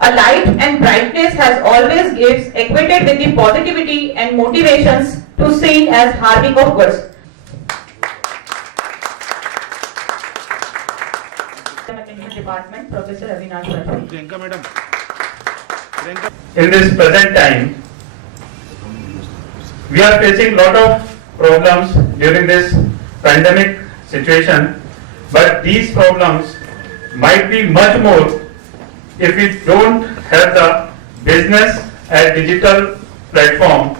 A light and brightness has always gives equated with the positivity and motivations to seen as harming of goods. Mechanical Department, Professor Avinash Rajput. In this present time, we are facing lot of problems during this pandemic situation, but these problems might be much more if we don't have the business as digital platform.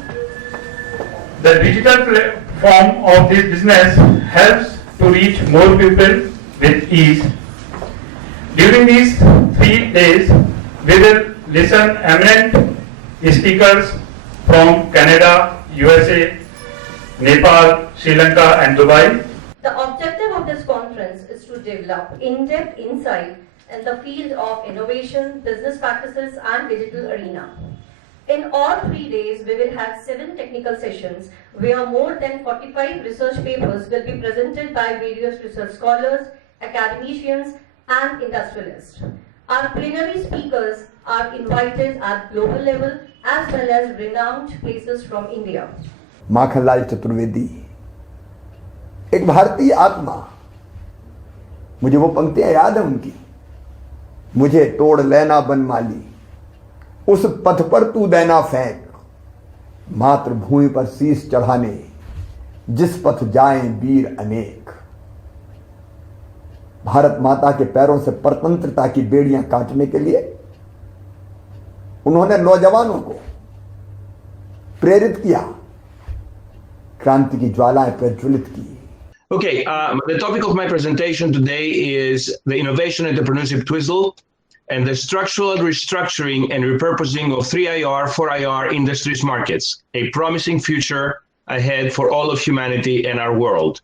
The digital platform of this business helps to reach more people with ease. During these 3 days, we will listen eminent speakers from Canada, USA, Nepal, Sri Lanka and Dubai. The objective of this conference is to develop in-depth insight in the field of innovation, business practices and digital arena. In all 3 days, we will have 7 technical sessions where more than 45 research papers will be presented by various research scholars, academicians and industrialists. Our plenary speakers are invited at global level as well as renowned places from India. Makhanlal Chaturvedi एक भारतीय आत्मा, मुझे वो पंक्तियां याद है उनकी, मुझे तोड़ लेना बनमाली, उस पथ पर तू देना फेंक, मातृभूमि पर शीश चढ़ाने जिस पथ जाएं वीर अनेक। भारत माता के पैरों से परतंत्रता की बेड़ियां काटने के लिए उन्होंने नौजवानों को प्रेरित किया, क्रांति की ज्वालाएं प्रज्वलित की। Okay, the topic of my presentation today is the innovation entrepreneurship twizzle and the structural restructuring and repurposing of 3IR, 4IR industries markets, a promising future ahead for all of humanity and our world.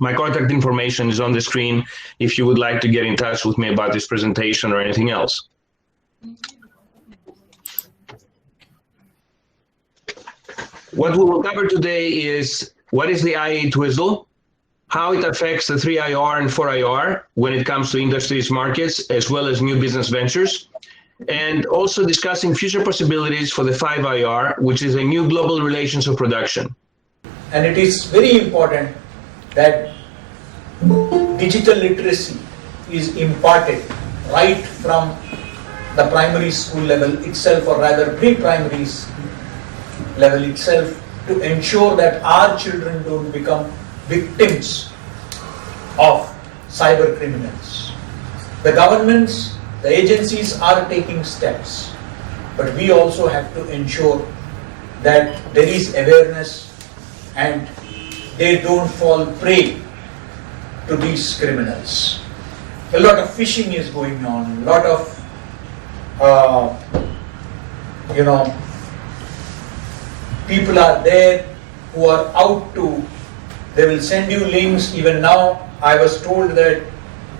My contact information is on the screen if you would like to get in touch with me about this presentation or anything else. What we will cover today is what is the IA Twizzle, how it affects the 3IR and 4IR when it comes to industries markets, as well as new business ventures, and also discussing future possibilities for the 5IR, which is a new global relations of production. And it is very important that digital literacy is imparted right from the primary school level itself, or rather pre-primary level itself, to ensure that our children don't become victims of cyber criminals. The governments, the agencies are taking steps, but we also have to ensure that there is awareness and they don't fall prey to these criminals. A lot of phishing is going on, a lot of people are there who are out to, they will send you links. Even now I was told that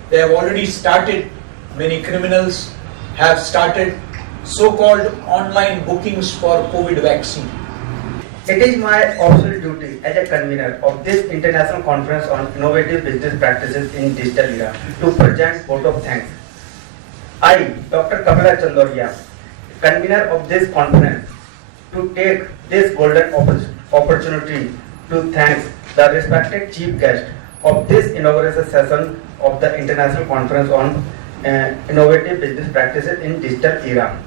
they have already started, many criminals have started so-called online bookings for COVID vaccine. It is my official duty as a convener of this international conference on innovative business practices in digital era to present vote of thanks. I, Dr. Kamala Chandoria, convener of this conference, to take this golden opportunity to thank the respected chief guest of this inaugural session of the International Conference on Innovative Business Practices in Digital Era.